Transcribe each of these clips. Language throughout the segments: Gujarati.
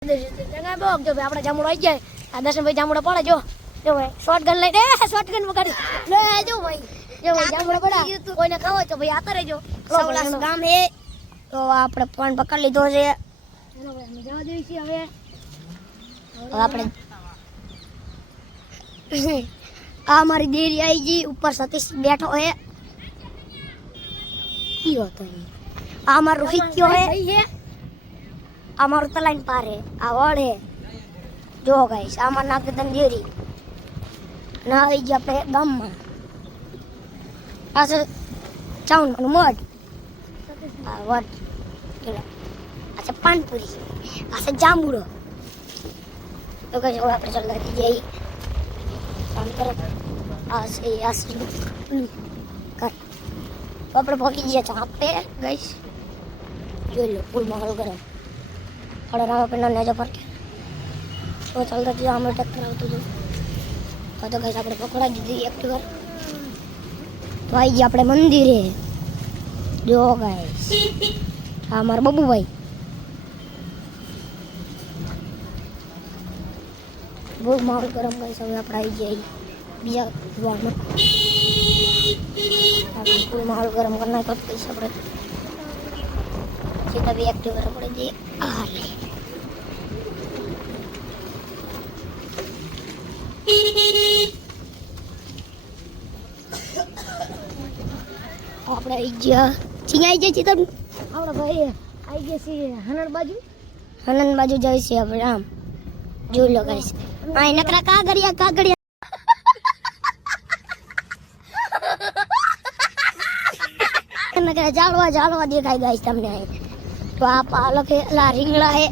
જો ભાઈ આપણે જામુડો આવી જાય આ દર્શનભાઈ જામુડો પડે જો ભાઈ શોટગન લઈને શોટગન વગાડી લે જો ભાઈ જામુડો પડા કોઈને ખાવો તો ભાઈ આતા રહેજો સૌલાસ ગામ હે તો આપણે ફોન પકડી લીધો છે ચલો ભાઈ અમે જવા દેવી છીએ હવે આપણે આ મારી દેરી આવી ગઈ ઉપર સતીશ બેઠો હે કયો તો આ મારો રોહિત કયો હે અમારું તલાઈન પારે આ વળ હે જો ગાઈસ આમાં નાખી દન દેરી ના આવી ગયા આપણે ગામમાં આ છે ચાઉનનું મઢ આ વટ આ છે પાનપુરી આ છે જાંબુડો તો ગાઈસ હવે આપણે ચાલતા જઈએ કામ કરો આ છે કર તો આપણે પહોંચી ગયા છે આપે ગાઈસ જોઈ લો ફૂલ માહોલ ગરમ और रामापिंड नेजा पर के तो चलता थी हमें टक्कर आवत तो गाइस આપણે પકડા દીધી એક્ટિવા તો આવી ગયા આપણે મંદિરે જો ગાઈસ આ મારા બબુભાઈ બહુ માહોલ ગરમ ગાઈસ હવે આપણે આવી જઈએ બીજા દ્વારમાં આપણે ફૂલ માહોલ ગરમ કરना તો ગાઈસ આપણે सीधा भी एक्टिव करना पड़ेगी આપણે આવી ગયા ચીંગાઈ જાય છે તમે આપણે ભાઈ આવી ગયા છીએ હનન બાજુ જાય છે આપણે આમ જોઈ લો ગાઈસ આ નકરા કાગડિયા જાળવા દેખાય ગાઈસ તમને અહીં તો આ પાલક है ला રીંગણા है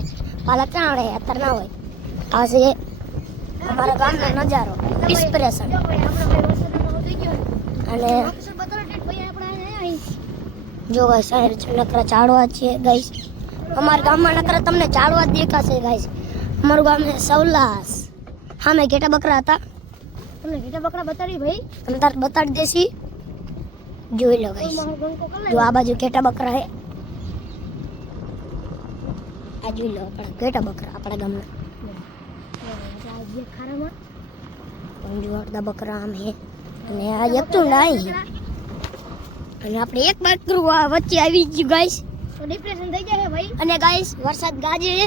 પાલક ચાણ है અત્યારે ના હોય આ છે અમારા ગામનો નજારો ઇન્સ્પિરેશન અને જો ગાઈસ આ નકરા ચાળવા છે ગાઈસ અમારા ગામમાં નકરા તમને ચાળવા દેખાશે ગાઈસ અમારું ગામ છે સૌલાસ હા મેં ઘેટા બકરા હતા તમને ઘેટા બકરા બતાડી ભાઈ તમે તાર બતાડી દેસી જોઈ લો ગાઈસ જો આ બાજુ ઘેટા બકરા હે આ જોઈ લો આપણા ઘેટા બકરા આપણા ગામના ખારામાં પંજવાડા બકરા આમ હે અને આ એકતું નહીં અને આપણે એક બકરું વચ્ચે આવી ગયું ગાઈસ તો ડિપ્રેશન થઈ જાય ભાઈ અને ગાઈસ વરસાદ ગાજે હે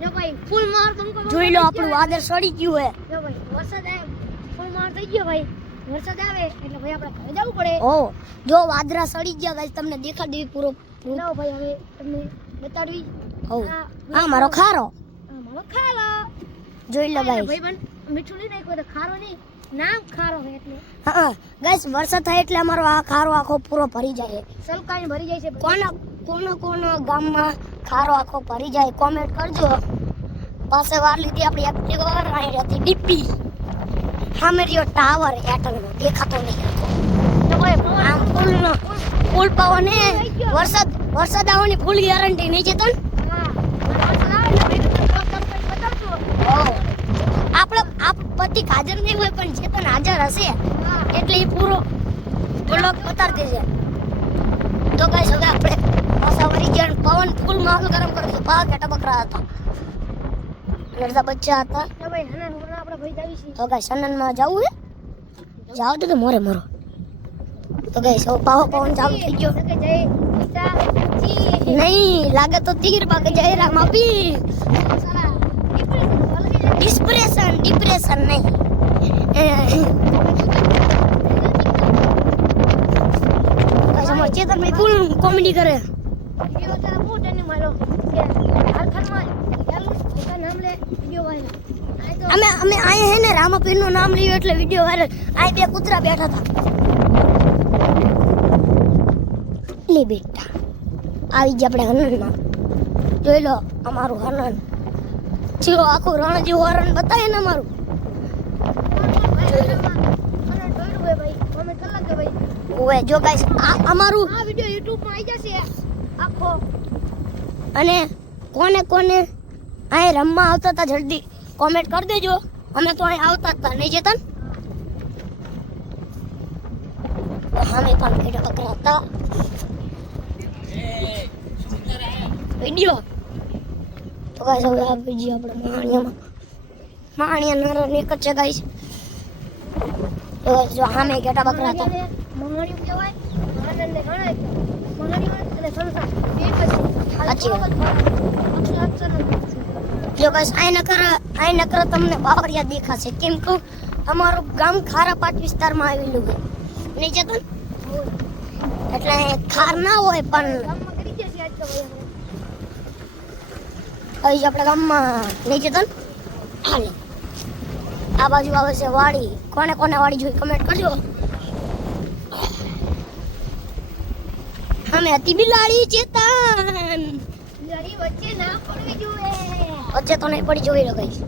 જો ભાઈ ફૂલ માર બંકો જોઈ લો આપણું વાદળ સડી ગયું હે જો ભાઈ વરસાદ આવે ફૂલ માર થઈ ગયો ભાઈ વરસાદ આવે એટલે ભાઈ આપણે ઘરે જવું પડે ઓ જો વાદળા સડી ગયા ગાઈસ તમને દેખાડી દેવી પૂરો લાવો ભાઈ હવે તમને બતાડવી ઓ આ મારો ખારો જોઈ લો ગાઈસ ભાઈ પણ મીઠું નહીં નાખ્યું તો ખારો નહીં નામ ખારો છે એટલે હા ગાઈસ વરસાદ થાય એટલે અમારો આ ખારો આખો પૂરો ભરી જાય સલકાઈને ભરી જાય છે કોનો ગામમાં ખારો આખો ભરી જાય કોમેન્ટ કરજો પાસે વાર લીધી આપણી એક્ટિવા અહીં રહેતી ડીપી સામે રહ્યો ટાવર એરટેલનો દેખાતો નહીં તો ભાઈ આમ ફૂલ પવન હે વરસાદ આવવાની ફૂલ ગેરંટી નહીં છે તન આપણે પતિ હાજર નહીં હોય પણ ચેતન હાજર હશે એટલે એ પૂરો બ્લોગ બતાડી દેશે તો ગાઈસ હવે આપણે પાછા વળી ગયા પવન ફૂલ માહોલ ગરમ કરી દીધો પા ઘેટા બકરા હતા નરસા બચ્ચા હતા તો ગાઈસ સનનમાં જવું હે જાવ તો મોરે મરો તો ગાઈસ હવે પવન ચાલુ થઈ ગયો નહીં લાગે તો તીર ભાગે જય રામ આપી ડિપ્રેશન નહીં ચેતન ભાઈ ફૂલ કોમેડી કરે અમે આયા હે ને રામાપીર નું નામ લીધું એટલે વિડિયો વાયરલ આ બે કૂતરા બેઠા હતા લે બેટા આવી ગયા આપણે હનનમાં જોઈ લો અમારું હનન ચીરો આખું રણ જેવું હરણ બતાવે ને અમારું ઓએ જો ગાઈસ અમારું આ વિડિયો YouTube માં આવી જશે આખો અને કોને અહીં રમવા આવતા હતા જલ્દી કોમેન્ટ કરી દેજો અમે તો અહીં આવતા હતા નહીં ચેતન અમે પણ ઘેટા બકરા હતા વિડિયો તો ગાઈસ હવે આવી જઈએ આપણે માણિયામાં. માણિયા નર એક જ છે ગાઈસ. તો જો સામે ઘેટા બકરા હતા. મહાણિયું કહેવાય આનંદને ગણાય મહાણિયું અને સંસાર એક જ સાચી વાત. અક્ષર જો ગાઈસ આઈ નકર તમને બાવરિયા દેખાશે. કેમ કે અમારું ગામ ખારાપાટ વિસ્તારમાં આવેલું છે. નહીં ચેતન? એટલે ખાર ના હોય પણ ગામમાં કરી ગયા છે આજ તો ભાઈ અહીં આપણે ગામમાં નહીં ચેતન હાલે. આ બાજુ આવે છે વાડી. કોને કોને વાડી જોઈ કમેન્ટ કરજો. અમે હતી બિલાડી ચેતન બિલાડી વચ્ચે ના પડવી જોઈએ વચ્ચે તો નહીં પડી જોઈ લો ગાઈસ.